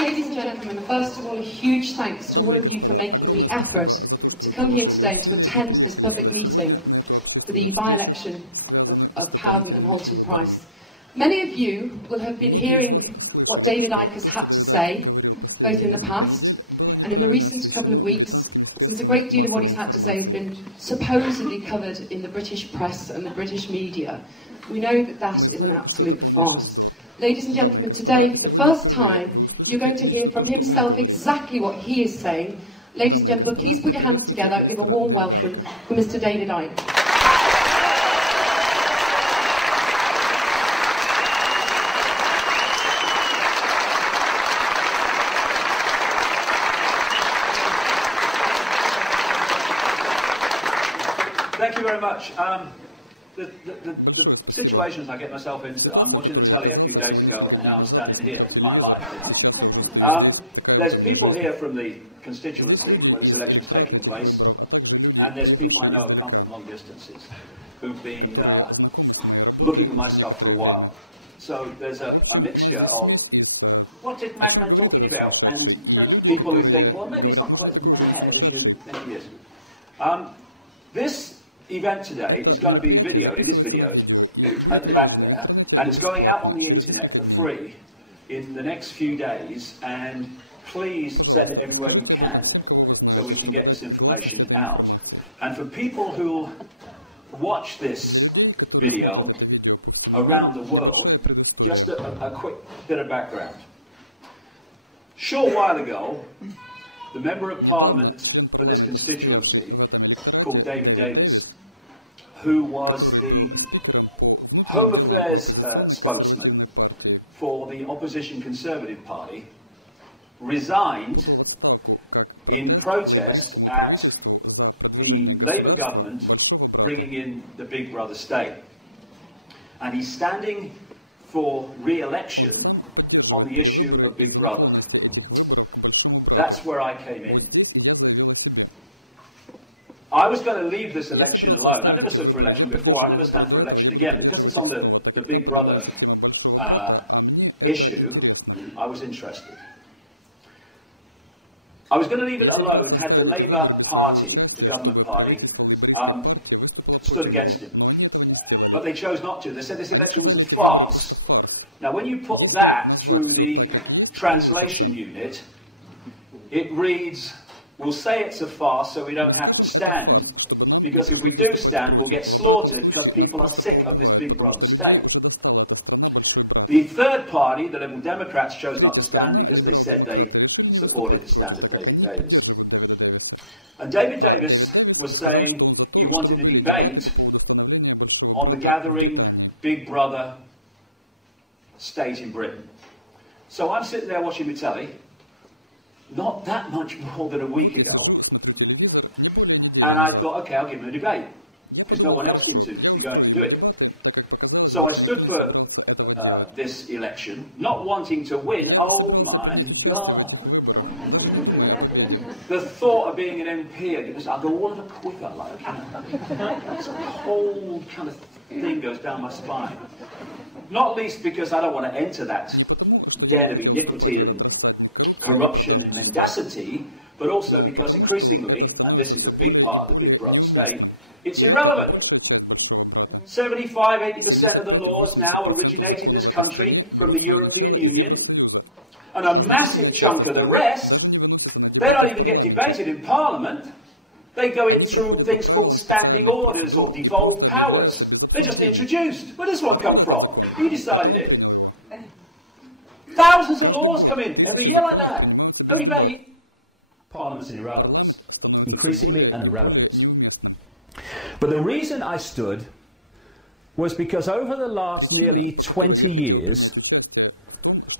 Ladies and gentlemen, first of all, a huge thanks to all of you for making the effort to come here today to attend this public meeting for the by-election of Howden and Halton Price. Many of you will have been hearing what David Icke has had to say, both in the past and in the recent couple of weeks, since a great deal of what he's had to say has been supposedly covered in the British press and the British media. We know that that is an absolute farce. Ladies and gentlemen, today, for the first time, you're going to hear from himself exactly what he is saying. Ladies and gentlemen, please put your hands together and give a warm welcome for Mr. David Icke. Thank you very much. The situations I get myself into, I'm watching the telly a few days ago and now I'm standing here. It's my life. There's people here from the constituency where this election's taking place, and there's people I know have come from long distances who've been looking at my stuff for a while. So there's a mixture of, what's this madman talking about? And people who think, well, maybe it's not quite as mad as you think it is. This event today is going to be videoed, it is videoed at the back there, and it's going out on the internet for free in the next few days, and please send it everywhere you can so we can get this information out. And for people who watch this video around the world, just a quick bit of background. Short while ago, the Member of Parliament for this constituency, called David, who was the Home Affairs spokesman for the opposition Conservative Party, resigned in protest at the Labour government bringing in the Big Brother state. And he's standing for re-election on the issue of Big Brother. That's where I came in. I was going to leave this election alone. I never stood for election before. I never stand for election again. Because it's on the Big Brother issue, I was interested. I was going to leave it alone had the Labour Party, the government party, stood against him. But they chose not to. They said this election was a farce. Now, when you put that through the translation unit, it reads, we'll say it's a farce so we don't have to stand, because if we do stand, we'll get slaughtered because people are sick of this Big Brother state. The third party, the Liberal Democrats, chose not to stand because they said they supported the stand of David Davis. And David Davis was saying he wanted a debate on the gathering Big Brother state in Britain. So I'm sitting there watching the telly, not that much more than a week ago, and I thought, okay, I'll give him a debate, because no one else seemed to be going to do it. So I stood for this election, not wanting to win. Oh my God. The thought of being an MP, I'll go all of a quiver, like, this cold kind of thing goes down my spine. Not least because I don't want to enter that den of iniquity and corruption and mendacity, but also because increasingly, and this is a big part of the Big Brother state, it's irrelevant. 75–80% of the laws now originate in this country from the European Union, and a massive chunk of the rest, they don't even get debated in Parliament. They go in through things called standing orders or devolved powers. They're just introduced. Where does this one come from? Who decided it? Thousands of laws come in every year like that. No debate. Parliament's an irrelevance. Increasingly an irrelevance. But the reason I stood was because over the last nearly 20 years,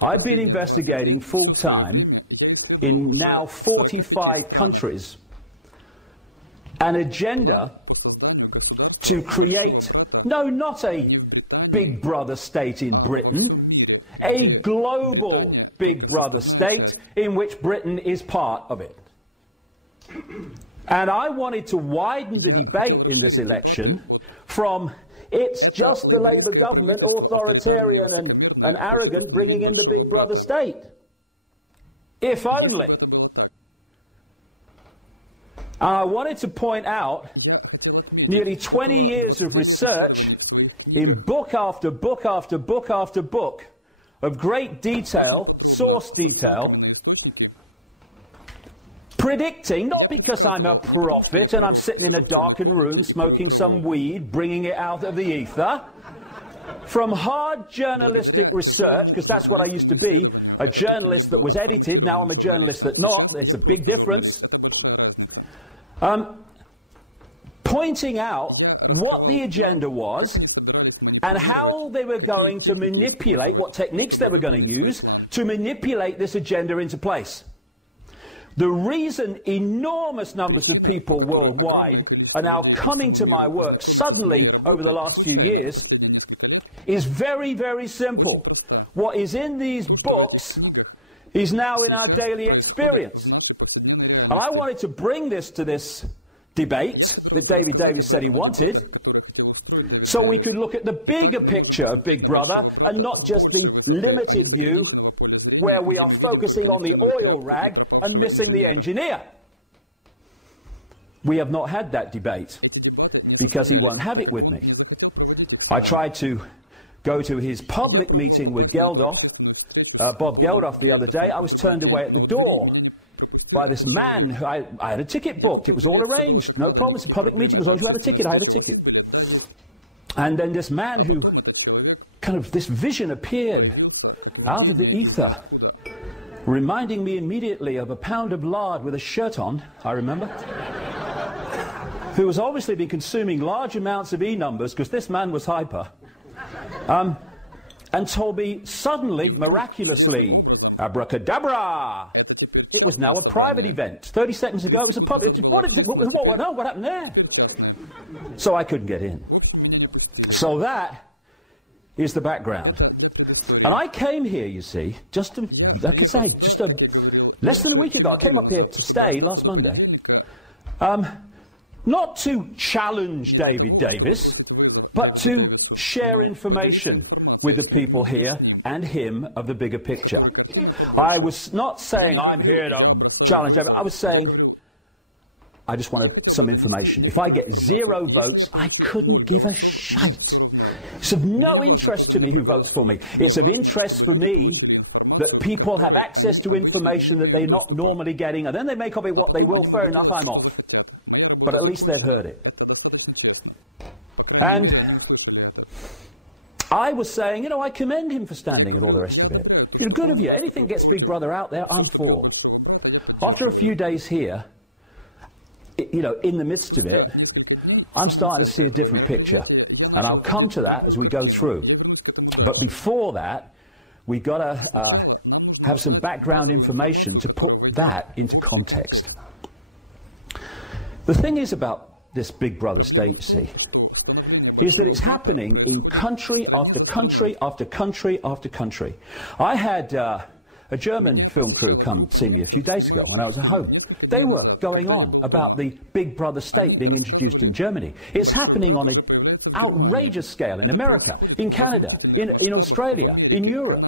I've been investigating full-time in now 45 countries an agenda to create, no, not a Big Brother state in Britain, a global Big Brother state in which Britain is part of it. And I wanted to widen the debate in this election from it's just the Labour government, authoritarian and arrogant, bringing in the Big Brother state. if only. And I wanted to point out nearly 20 years of research in book after book after book after book of great detail, source detail, predicting, not because I'm a prophet and I'm sitting in a darkened room smoking some weed, bringing it out of the ether, from hard journalistic research, because that's what I used to be, a journalist that was edited. Now I'm a journalist that's not. There's a big difference. Pointing out what the agenda was and how they were going to manipulate, what techniques they were going to use to manipulate this agenda into place. The reason enormous numbers of people worldwide are now coming to my work suddenly over the last few years is very, very simple. What is in these books is now in our daily experience. And I wanted to bring this to this debate that David Davis said he wanted, so we could look at the bigger picture of Big Brother and not just the limited view where we are focusing on the oil rag and missing the engineer. We have not had that debate because he won't have it with me. I tried to go to his public meeting with Geldof, Bob Geldof, the other day. I was turned away at the door by this man. I had a ticket booked. It was all arranged. No problem. It's a public meeting. As long as you had a ticket, I had a ticket. And then this man who, kind of, this vision appeared out of the ether, reminding me immediately of a pound of lard with a shirt on, I remember, who has obviously been consuming large amounts of E-numbers, because this man was hyper, and told me suddenly, miraculously, abracadabra, it was now a private event. 30 seconds ago it was a public. What happened there? So I couldn't get in. So that is the background. And I came here, you see, just less than a week ago. I came up here to stay last Monday. Not to challenge David Davis, but to share information with the people here and him of the bigger picture. I was not saying I'm here to challenge David. I was saying I just wanted some information. If I get 0 votes, I couldn't give a shite. It's of no interest to me who votes for me. It's of interest for me that people have access to information that they're not normally getting, and then they make of it what they will. Fair enough, I'm off. But at least they've heard it. And I was saying, you know, I commend him for standing and all the rest of it. You know, good of you. Anything gets Big Brother out there, I'm for. After a few days here, you know, in the midst of it, I'm starting to see a different picture. And I'll come to that as we go through. But before that, we've got to have some background information to put that into context. The thing is about this Big Brother state, you see, is that it's happening in country after country after country after country. I had a German film crew come see me a few days ago when I was at home. They were going on about the Big Brother state being introduced in Germany. It's happening on an outrageous scale in America, in Canada, in Australia, in Europe.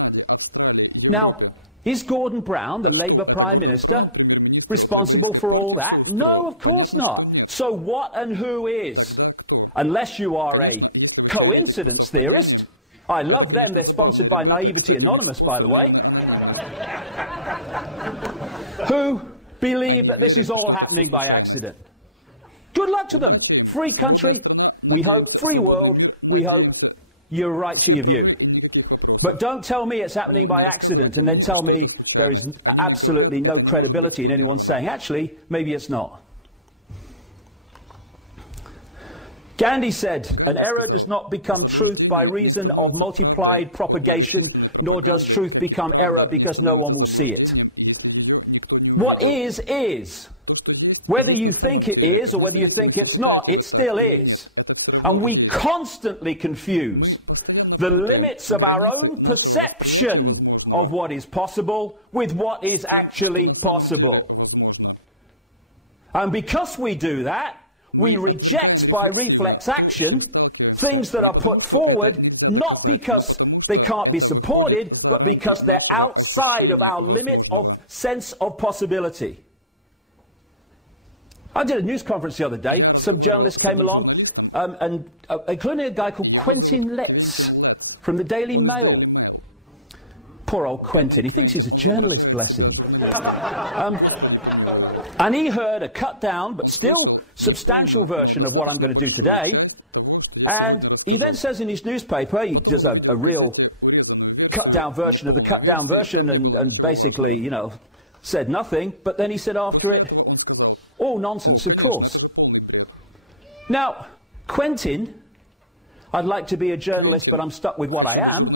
Now, is Gordon Brown, the Labour Prime Minister, responsible for all that? No, of course not. So what and who is? Unless you are a coincidence theorist. I love them. They're sponsored by Naivety Anonymous, by the way. Who believe that this is all happening by accident. Good luck to them. Free country, we hope. Free world, we hope. You're right to your view. But don't tell me it's happening by accident and then tell me there is absolutely no credibility in anyone saying, actually, maybe it's not. Gandhi said, an error does not become truth by reason of multiplied propagation, nor does truth become error because no one will see it. What is, is. Whether you think it is or whether you think it's not, it still is. And we constantly confuse the limits of our own perception of what is possible with what is actually possible. And because we do that, we reject by reflex action things that are put forward not because they can't be supported, but because they're outside of our limit of sense of possibility. I did a news conference the other day. Some journalists came along, including a guy called Quentin Letts from the Daily Mail. Poor old Quentin. He thinks he's a journalist, bless him. And he heard a cut-down, but still substantial version of what I'm going to do today. And he then says in his newspaper, he does a real cut-down version of the cut-down version and basically, you know, said nothing. But then he said after it, all nonsense, of course. Now, Quentin, I'd like to be a journalist, but I'm stuck with what I am.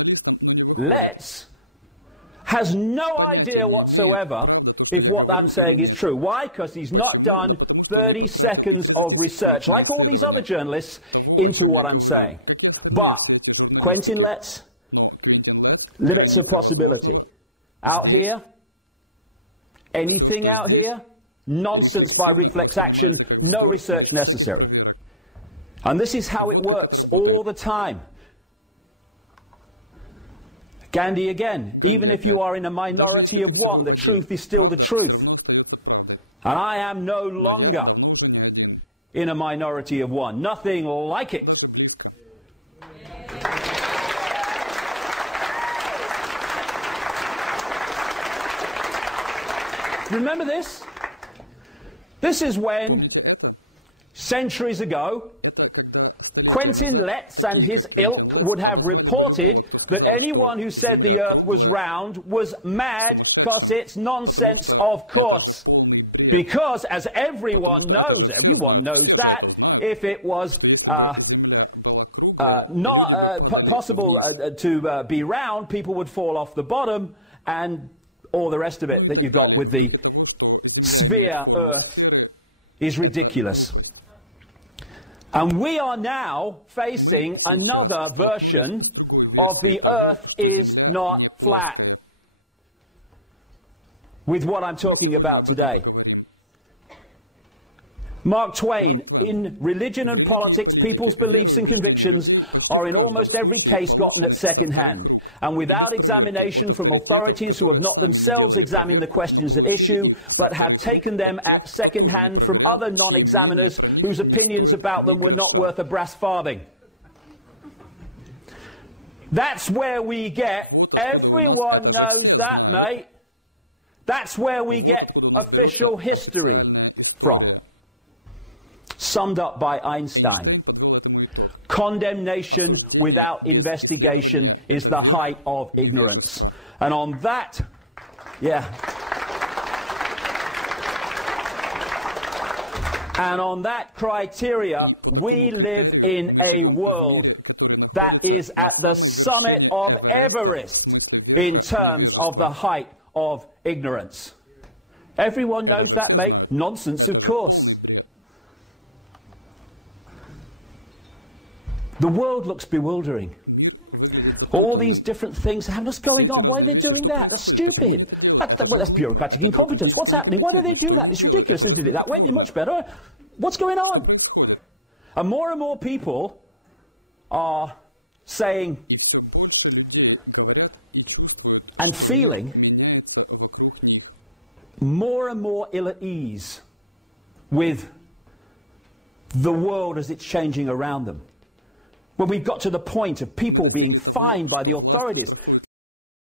Letts has no idea whatsoever if what I'm saying is true. Why? Because he's not done 30 seconds of research, like all these other journalists, into what I'm saying. But Quentin Letts, limits of possibility. Out here, anything out here, nonsense by reflex action, no research necessary. And this is how it works all the time. Gandhi again, even if you are in a minority of one, the truth is still the truth. And I am no longer in a minority of one. Nothing like it. Remember this? This is when, centuries ago, Quentin Letts and his ilk would have reported that anyone who said the earth was round was mad because it's nonsense, of course. Because, as everyone knows that, if it was not possible to be round, people would fall off the bottom and all the rest of it that you got with the sphere earth is ridiculous. And we are now facing another version of the earth is not flat with what I'm talking about today. Mark Twain, in religion and politics, people's beliefs and convictions are in almost every case gotten at second hand, and without examination from authorities who have not themselves examined the questions at issue, but have taken them at second hand from other non-examiners whose opinions about them were not worth a brass farthing. That's where we get, everyone knows that, mate. That's where we get official history from. Summed up by Einstein. Condemnation without investigation is the height of ignorance. And on that, and on that criteria, we live in a world that is at the summit of Everest in terms of the height of ignorance. Everyone knows that, mate. Nonsense, of course. The world looks bewildering. All these different things, what's going on? Why are they doing that? That's stupid. That's bureaucratic incompetence. What's happening? Why do they do that? It's ridiculous. They did it that way. It'd be much better. What's going on? And more people are saying and feeling more and more ill at ease with the world as it's changing around them. When we've got to the point of people being fined by the authorities